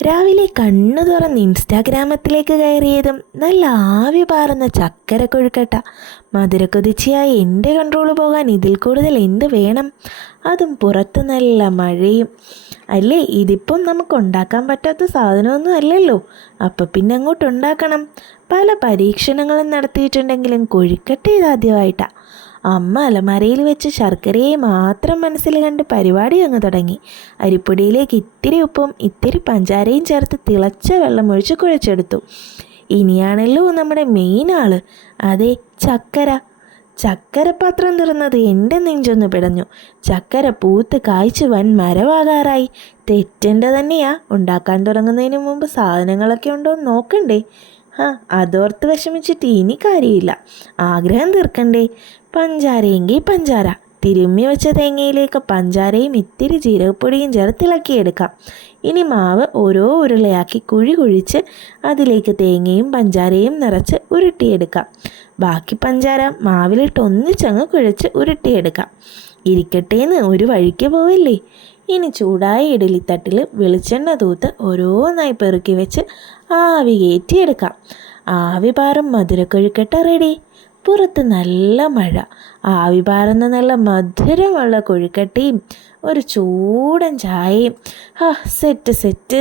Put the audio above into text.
രാവിലെ കണ്ണു തുറന്ന് ഇൻസ്റ്റാഗ്രാമത്തിലേക്ക് കയറിയതും നല്ല ആവി പാറുന്ന ചക്കര കൊഴുക്കട്ട. മധുരക്കൊതിച്ചിയായി എൻ്റെ കൺട്രോൾ പോകാൻ ഇതിൽ കൂടുതൽ എന്ത് വേണം? അതും പുറത്ത് നല്ല മഴയും അല്ലേ. ഇതിപ്പം നമുക്ക് ഉണ്ടാക്കാൻ പറ്റാത്ത സാധനമൊന്നും അല്ലല്ലോ. അപ്പം പിന്നെ അങ്ങോട്ട് ഉണ്ടാക്കണം. പല പരീക്ഷണങ്ങളും നടത്തിയിട്ടുണ്ടെങ്കിലും കൊഴുക്കട്ട ഇതാദ്യമായിട്ടാണ്. അമ്മ അലമാരയിൽ വെച്ച് ശർക്കരയെ മാത്രം മനസ്സിൽ കണ്ട് പരിപാടി അങ്ങ് തുടങ്ങി. അരിപ്പൊടിയിലേക്ക് ഇത്തിരി ഉപ്പും ഇത്തിരി പഞ്ചാരയും ചേർത്ത് തിളച്ച വെള്ളം ഒഴിച്ച് കുഴച്ചെടുത്തു. ഇനിയാണല്ലോ നമ്മുടെ മെയിൻ ആള്, അതെ ചക്കര. ചക്കരപ്പാത്രം തുറന്നത് എൻ്റെ നെഞ്ചൊന്ന് പിടഞ്ഞു. ചക്കര പൂത്ത് കായ്ച്ച് വൻ മരവാകാറായി. തെറ്റെൻ്റെ തന്നെയാ. ഉണ്ടാക്കാൻ തുടങ്ങുന്നതിന് മുമ്പ് സാധനങ്ങളൊക്കെ ഉണ്ടോ എന്ന് നോക്കണ്ടേ? അതോർത്ത് വിഷമിച്ചിട്ട് ഇനി കാര്യമില്ല. ആഗ്രഹം തീർക്കണ്ടേ? പഞ്ചാരയെങ്കിൽ പഞ്ചാര. തിരുമ്മി വെച്ച തേങ്ങയിലേക്ക് പഞ്ചാരയും ഇത്തിരി ജീരകപ്പൊടിയും ചേർത്തിളക്കിയെടുക്കാം. ഇനി മാവ് ഓരോ ഉരുളയാക്കി കുഴി കുഴിച്ച് അതിലേക്ക് തേങ്ങയും പഞ്ചാരയും നിറച്ച് ഉരുട്ടിയെടുക്കാം. ബാക്കി പഞ്ചാര മാവിലിട്ട് ഒന്നിച്ചങ്ങ് കുഴച്ച് ഉരുട്ടിയെടുക്കാം. ഇരിക്കട്ടേന്ന് ഒരു വഴിക്ക് പോവല്ലേ. ഇനി ചൂടായ ഇഡലിത്തട്ടിൽ വെളിച്ചെണ്ണ തൂത്ത് ഓരോന്നായി പെറുക്കി വെച്ച് ആവി കയറ്റിയെടുക്കാം. ആവി പാറും മധുരക്കൊഴുക്കട്ട റെഡി. പുറത്ത് നല്ല മഴ. ആവി പാറുന്ന നല്ല മധുരമുള്ള കൊഴുക്കട്ടയും ഒരു ചൂടൻ ചായയും. Set set.